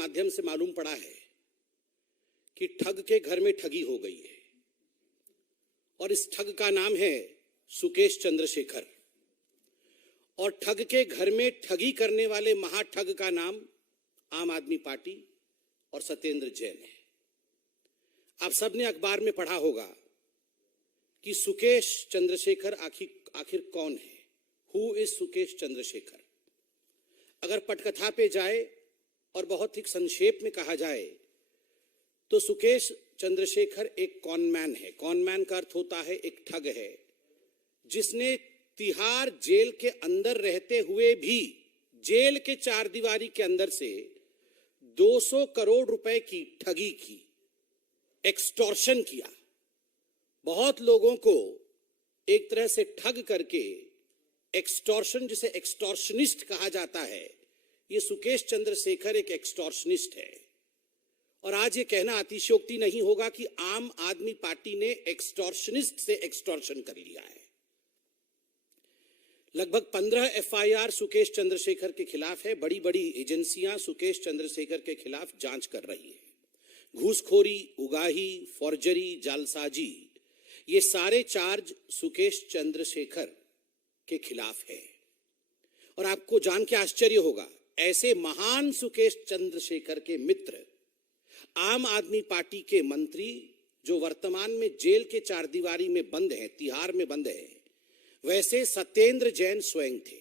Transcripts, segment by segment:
माध्यम से मालूम पड़ा है कि ठग के घर में ठगी हो गई है और इस ठग का नाम है सुकेश चंद्रशेखर। और ठग के घर में ठगी करने वाले महाठग का नाम आम आदमी पार्टी और सत्येंद्र जैन है। आप सबने अखबार में पढ़ा होगा कि सुकेश चंद्रशेखर आखिर कौन है, हु इज सुकेश चंद्रशेखर। अगर पटकथा पे जाए और बहुत ही संक्षेप में कहा जाए तो सुकेश चंद्रशेखर एक कॉनमैन है। कॉनमैन का अर्थ होता है एक ठग है, जिसने तिहाड़ जेल के अंदर रहते हुए भी जेल के चार दीवारी के अंदर से 200 करोड़ रुपए की ठगी की, एक्सटॉर्शन किया। बहुत लोगों को एक तरह से ठग करके एक्सटॉर्शन, जिसे एक्सटॉर्शनिस्ट कहा जाता है, ये सुकेश चंद्रशेखर एक एक्सटॉर्शनिस्ट है। और आज ये कहना अतिशयोक्ति नहीं होगा कि आम आदमी पार्टी ने एक्सटॉर्शनिस्ट से एक्सटॉर्शन कर लिया है। लगभग 15 एफआईआर सुकेश चंद्रशेखर के खिलाफ है। बड़ी बड़ी एजेंसियां सुकेश चंद्रशेखर के खिलाफ जांच कर रही है। घूसखोरी, उगाही, फॉर्जरी, जालसाजी, ये सारे चार्ज सुकेश चंद्रशेखर के खिलाफ है। और आपको जान के आश्चर्य होगा, ऐसे महान सुकेश चंद्रशेखर के मित्र, आम आदमी पार्टी के मंत्री जो वर्तमान में जेल के चार दीवारी में बंद हैं, तिहाड़ में बंद हैं, वैसे सत्येंद्र जैन स्वयं थे।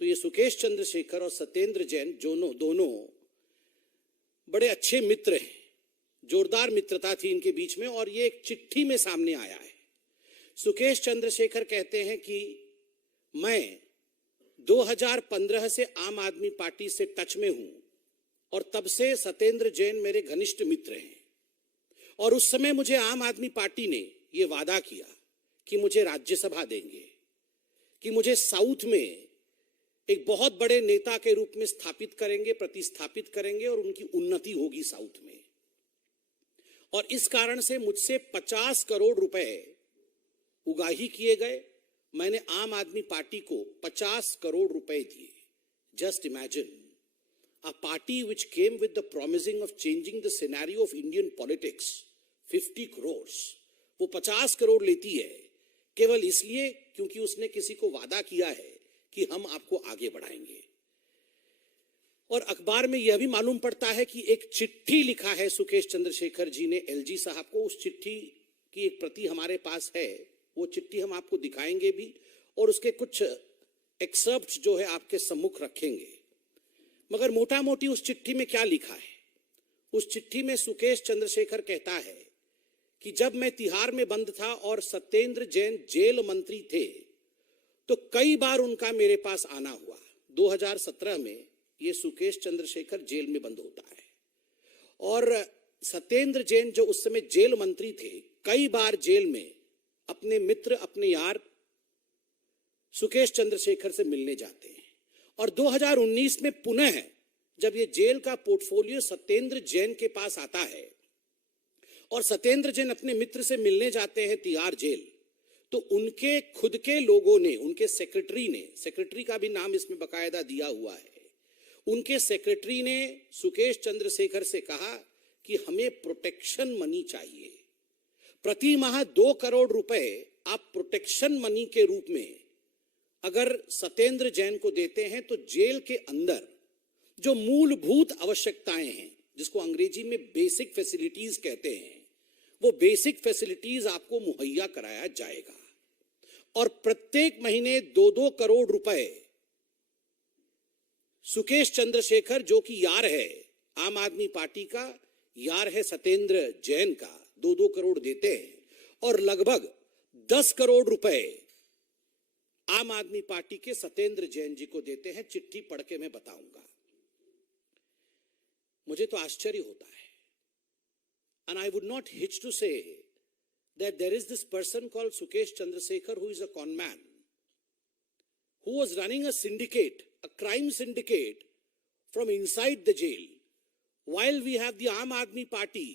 तो ये सुकेश चंद्रशेखर और सत्येंद्र जैन दोनों बड़े अच्छे मित्र हैं। जोरदार मित्रता थी इनके बीच में और ये एक चिट्ठी में सामने आया है। सुकेश चंद्रशेखर कहते हैं कि मैं 2015 से आम आदमी पार्टी से टच में हूं और तब से सत्येंद्र जैन मेरे घनिष्ठ मित्र हैं। और उस समय मुझे आम आदमी पार्टी ने यह वादा किया कि मुझे राज्यसभा देंगे, कि मुझे साउथ में एक बहुत बड़े नेता के रूप में स्थापित करेंगे, प्रतिस्थापित करेंगे और उनकी उन्नति होगी साउथ में। और इस कारण से मुझसे 50 करोड़ रुपए उगाही किए गए। मैंने आम आदमी पार्टी को 50 करोड़ रुपए दिए। Just imagine, a party which came with the promising of changing the scenario of Indian politics, 50 crores, वो 50 करोड़ लेती है केवल इसलिए क्योंकि उसने किसी को वादा किया है कि हम आपको आगे बढ़ाएंगे। और अखबार में यह भी मालूम पड़ता है कि एक चिट्ठी लिखा है सुकेश चंद्रशेखर जी ने एलजी साहब को। उस चिट्ठी की एक प्रति हमारे पास है, वो चिट्ठी हम आपको दिखाएंगे भी और उसके कुछ एक्सर्प्ट जो है आपके सम्मुख रखेंगे। मगर मोटा मोटी उस चिट्ठी में क्या लिखा है? उस चिट्ठी में सुकेश चंद्रशेखर कहता है कि जब मैं तिहाड़ में बंद था और सत्येंद्र जैन जेल मंत्री थे तो कई बार उनका मेरे पास आना हुआ। 2017 में ये सुकेश चंद्रशेखर जेल में बंद होता है और सत्येंद्र जैन जो उस समय जेल मंत्री थे, कई बार जेल में अपने मित्र, अपने यार सुकेश चंद्रशेखर से मिलने जाते हैं। और 2019 में पुनः जब ये जेल का पोर्टफोलियो सत्येंद्र जैन के पास आता है और सत्येंद्र जैन अपने मित्र से मिलने जाते हैं तिहाड़ जेल, तो उनके खुद के लोगों ने, उनके सेक्रेटरी ने, सेक्रेटरी का भी नाम इसमें बकायदा दिया हुआ है, उनके सेक्रेटरी ने सुकेश चंद्रशेखर से कहा कि हमें प्रोटेक्शन मनी चाहिए। प्रति माह 2 करोड़ रुपए आप प्रोटेक्शन मनी के रूप में अगर सत्येंद्र जैन को देते हैं तो जेल के अंदर जो मूलभूत आवश्यकताएं हैं, जिसको अंग्रेजी में बेसिक फैसिलिटीज कहते हैं, वो बेसिक फैसिलिटीज आपको मुहैया कराया जाएगा। और प्रत्येक महीने 2-2 करोड़ रुपए सुकेश चंद्रशेखर, जो कि यार है आम आदमी पार्टी का, यार है सत्येंद्र जैन का, 2-2 करोड़ देते हैं। और लगभग 10 करोड़ रुपए आम आदमी पार्टी के सत्येंद्र जैन जी को देते हैं। चिट्ठी पढ़ के मैं बताऊंगा। मुझे तो आश्चर्य होता है। And I would not hitch to say that there is this person called Sukesh Chandrasekhar who is a con man, who was running a syndicate, a crime syndicate from inside the jail, while we have the Aam Aadmi Party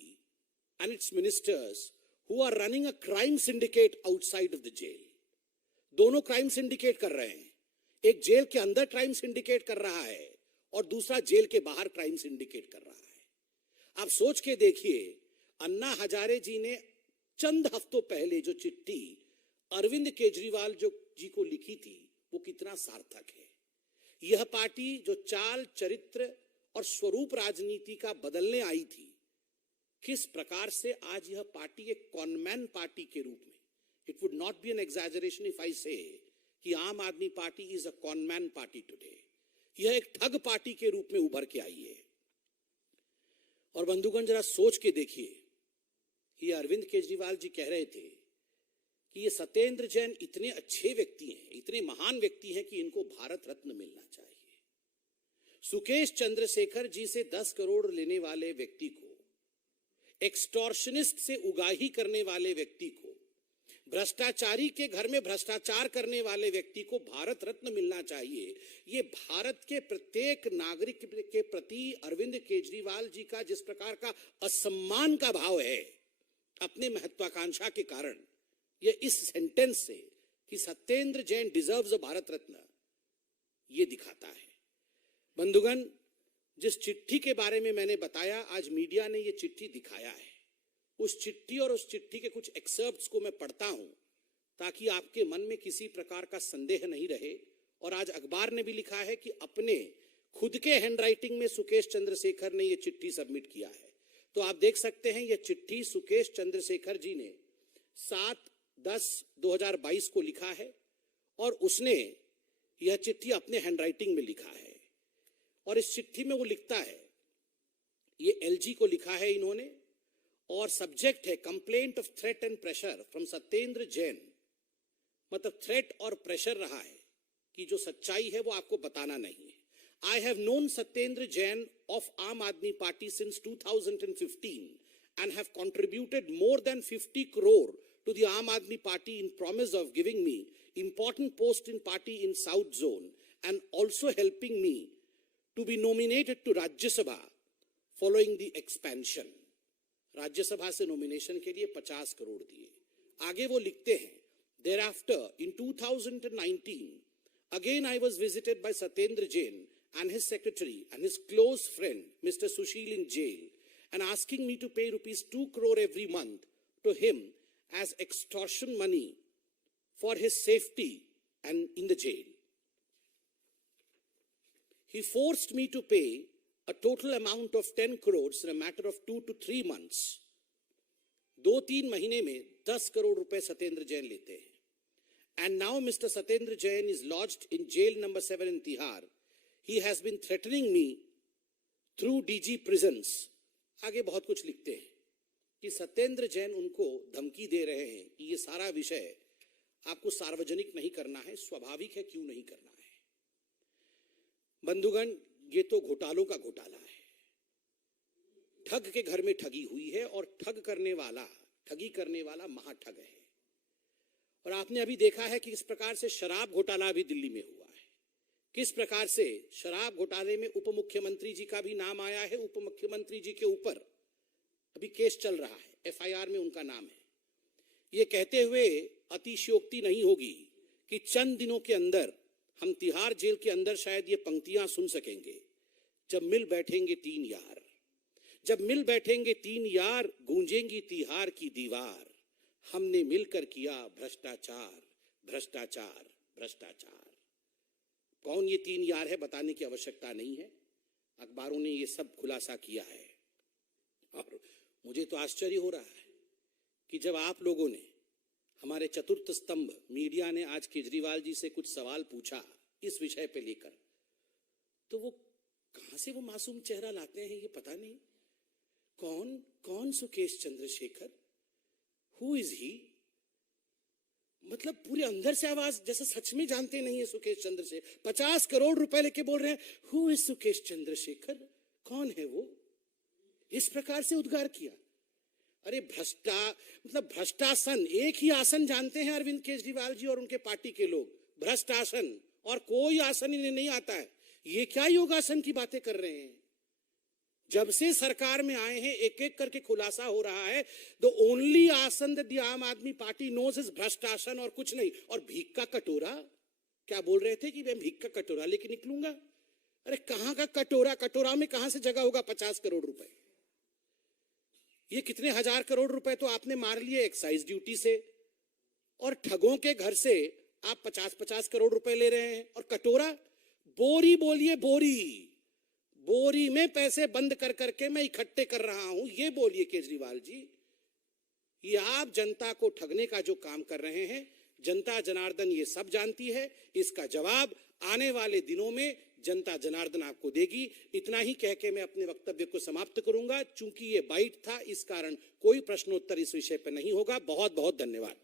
and its ministers who are running a crime syndicate outside of the jail. दोनों crime syndicate कर रहे हैं। एक jail के अंदर crime syndicate कर रहा है और दूसरा जेल के बाहर क्राइम सिंडिकेट कर रहा है। आप सोच के देखिए, अन्ना हजारे जी ने चंद हफ्तों पहले जो चिट्ठी अरविंद केजरीवाल जी को लिखी थी, वो कितना सार्थक है। यह पार्टी जो चाल, चरित्र और स्वरूप राजनीति का बदलने आई थी, किस प्रकार से आज यह पार्टी एक कॉनमैन पार्टी के रूप में, it would not be an exaggeration if I say कि Aam Aadmi Party is a conman party today, यह एक ठग पार्टी के रूप में उभर के आई है। और बंधुगण, जरा सोच के देखिए, ये अरविंद केजरीवाल जी कह रहे थे कि ये सत्येंद्र जैन इतने अच्छे व्यक्ति हैं, इतने महान व्यक्ति हैं कि इनको भारत रत्न मिलना चाहिए। सुकेश चंद्रशेखर जी से 10 करोड़ लेने वाले व्यक्ति को, एक्सटॉर्शनिस्ट से उगाही करने वाले व्यक्ति को, भ्रष्टाचारी के घर में भ्रष्टाचार करने वाले व्यक्ति को भारत रत्न मिलना चाहिए। ये भारत के प्रत्येक नागरिक के प्रति अरविंद केजरीवाल जी का जिस प्रकार का असम्मान का भाव है अपने महत्वाकांक्षा के कारण, ये इस सेंटेंस से कि सत्येंद्र जैन डिजर्व्स अ भारत रत्न, ये दिखाता है। बंधुगण, जिस चिट्ठी के बारे में मैंने बताया, आज मीडिया ने ये चिट्ठी दिखाया है। उस चिट्ठी और उस चिट्ठी के कुछ एक्सर्प्ट्स को मैं पढ़ता हूं ताकि आपके मन में किसी प्रकार का संदेह नहीं रहे। और आज अखबार ने भी लिखा है कि अपने खुद के हैंडराइटिंग में सुकेश चंद्रशेखर ने ये चिट्ठी सबमिट किया है। तो आप देख सकते हैं, ये चिट्ठी सुकेश चंद्रशेखर जी ने 7/10/2022 को लिखा है और उसने यह चिट्ठी अपने हैंडराइटिंग में लिखा है। और इस चिट्ठी में वो लिखता है, ये एलजी को लिखा है इन्होंने, और सब्जेक्ट है complaint of threat and pressure from Satyendra Jain. मतलब थ्रेट और प्रेशर रहा है कि जो सच्चाई है वो आपको बताना नहीं है। I have known Satyendra Jain of आम Aadmi party since 2015 and have contributed more than 50 crore to the Aam Aadmi Party in promise of giving me important post in party in South Zone and also helping me to be nominated to Rajya Sabha following the expansion. राज्य सभा से nomination के लिए 50 करोड़ दिए। आगे वो लिखते हैं, thereafter in 2019 again I was visited by Satyendra Jain and his secretary and his close friend Mr. Sushil in jail and asking me to pay rupees 2 crore every month to him as extortion money for his safety and in the jail. He forced me to pay a total amount of 10 crores in a matter of 2 to 3 months. 2-3 महीने में 10 करोड़ रुपए सत्येंद्र जैन लेते हैं। And now Mr. Satyendra Jain is lodged in jail number 7 in Tihar. He has been threatening me through DG prisons. आगे बहुत कुछ लिखते हैं कि सत्येंद्र जैन उनको धमकी दे रहे हैं कि ये सारा विषय आपको सार्वजनिक नहीं करना है। स्वाभाविक है, क्यों नहीं करना है। बंधुगण, ये तो घोटालों का घोटाला है। ठग के घर में ठगी हुई है और ठगी करने वाला महाठग है। और आपने अभी देखा है कि किस प्रकार से शराब घोटाला भी दिल्ली में हुआ है। किस प्रकार से शराब घोटाले में उप मुख्यमंत्री जी का भी नाम आया है। उप मुख्यमंत्री जी के ऊपर अभी केस चल रहा है, एफआईआर में उनका नाम है। ये कहते हुए अतिशयोक्ति नहीं होगी कि चंद दिनों के अंदर हम तिहाड़ जेल के अंदर शायद ये पंक्तियां सुन सकेंगे, जब मिल बैठेंगे 3 यार, जब मिल बैठेंगे 3 यार, गूंजेंगी तिहाड़ की दीवार, हमने मिलकर किया भ्रष्टाचार भ्रष्टाचार भ्रष्टाचार। कौन ये 3 यार है बताने की आवश्यकता नहीं है, अखबारों ने ये सब खुलासा किया है। और मुझे तो आश्चर्य हो रहा है कि जब आप लोगों ने, हमारे चतुर्थ स्तंभ मीडिया ने आज केजरीवाल जी से कुछ सवाल पूछा इस विषय पे लेकर, तो वो कहां से वो मासूम चेहरा लाते हैं ये पता नहीं। कौन Sukesh Chandrashekhar, who is he? मतलब पूरे अंदर से आवाज जैसे सच में जानते नहीं है सुकेश चंद्रशेखर। 50 करोड़ रुपए लेके बोल रहे हैं, हु इज सुकेश चंद्रशेखर, कौन है वो? इस प्रकार से उद्गार किया। अरे भ्रष्टासन, एक ही आसन जानते हैं अरविंद केजरीवाल जी और उनके पार्टी के लोग, भ्रष्ट आसन, और कोई आसन इन्हें नहीं आता है। ये क्या योगासन की बातें कर रहे हैं? जब से सरकार में आए हैं एक एक करके खुलासा हो रहा है, द ओनली आसन दैट द आम आदमी पार्टी नोज इज भ्रष्ट आसन और कुछ नहीं। और भीख का कटोरा, क्या बोल रहे थे कि मैं भीख का कटोरा लेके निकलूंगा? अरे कहां का कटोरा, कटोरा में कहां से जगह होगा 50 करोड़ रुपए? ये कितने हजार करोड़ रुपए तो आपने मार लिए एक्साइज ड्यूटी से, और ठगों के घर से आप 50-50 करोड़ रुपए ले रहे हैं। और कटोरा, बोरी बोलिए, बोरी, बोरी में पैसे बंद कर करके मैं इकट्ठे कर रहा हूं, ये बोलिए केजरीवाल जी। ये आप जनता को ठगने का जो काम कर रहे हैं, जनता जनार्दन ये सब जानती है। इसका जवाब आने वाले दिनों में जनता जनार्दन आपको देगी। इतना ही कह के मैं अपने वक्तव्य को समाप्त करूंगा। चूंकि ये बाइट था, इस कारण कोई प्रश्नोत्तर इस विषय पर नहीं होगा। बहुत बहुत धन्यवाद।